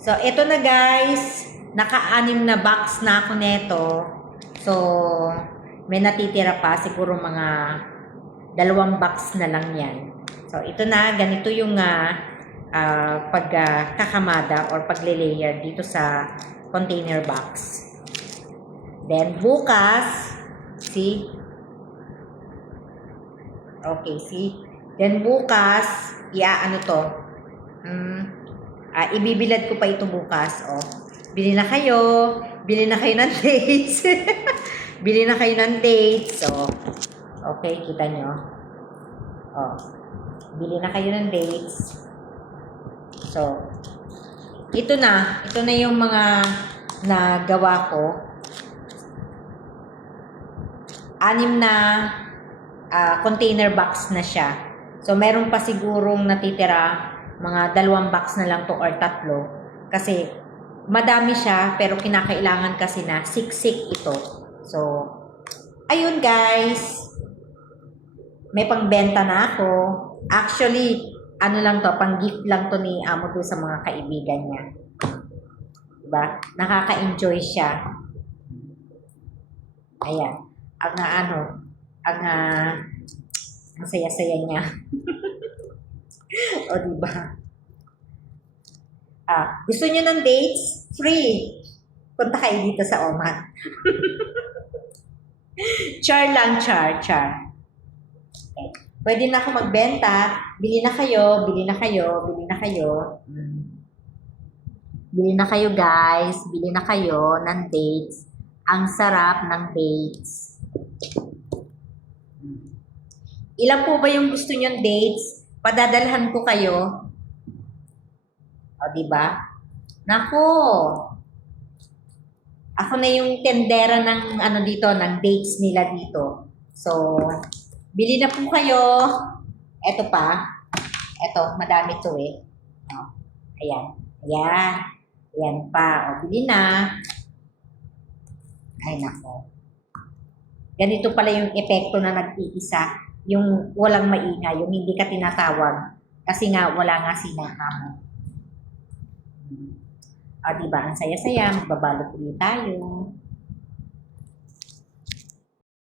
So, ito na guys. Naka-anim na box na ako neto. So, may natitira pa. Siguro mga 2 box na lang yan. So, ito na. Ganito yung pagkakamada or pagle-layer dito sa container box. Then, bukas, see? Okay, see? Then, bukas, iaano to? Ibibilad ko pa ito bukas, oh. Bili na kayo ng dates. Bili na kayo ng dates, oh. Okay, kita nyo. Oh. Bili na kayo ng dates. So, ito na yung mga nagawa ko. 6 na container box na siya. So, meron pa sigurong natitira, mga 2 box na lang to or 3. Kasi, madami siya, pero kinakailangan kasi na siksik ito. So, ayun guys. May pangbenta na ako. Actually, ano lang to, pang gift lang to ni amo to sa mga kaibigan niya. Diba? Nakaka-enjoy siya. Ayan. Ang saya-saya niya. O diba? Gusto niyo ng dates? Free. Punta kayo dito sa Oman. Char lang, char. Okay. Pwede na ako magbenta. Bili na kayo. Bili na kayo guys. Bili na kayo ng dates. Ang sarap ng dates. Ilan po ba yung gusto nyong dates? Padadalhan ko kayo. O, diba? Nako. Ako na yung tendera ng dito, ng dates nila dito. So, bili na po kayo. Eto pa. Eto, madami to eh. O, ayan. Ayan pa. O, bili na. Ay, nako. Ganito pala yung epekto na nag-iisa. Yung walang maingay, yung hindi ka tinatawag. Kasi nga, wala nga sinakamo. Diba? Ang saya-saya. Magbabalot ulit tayo.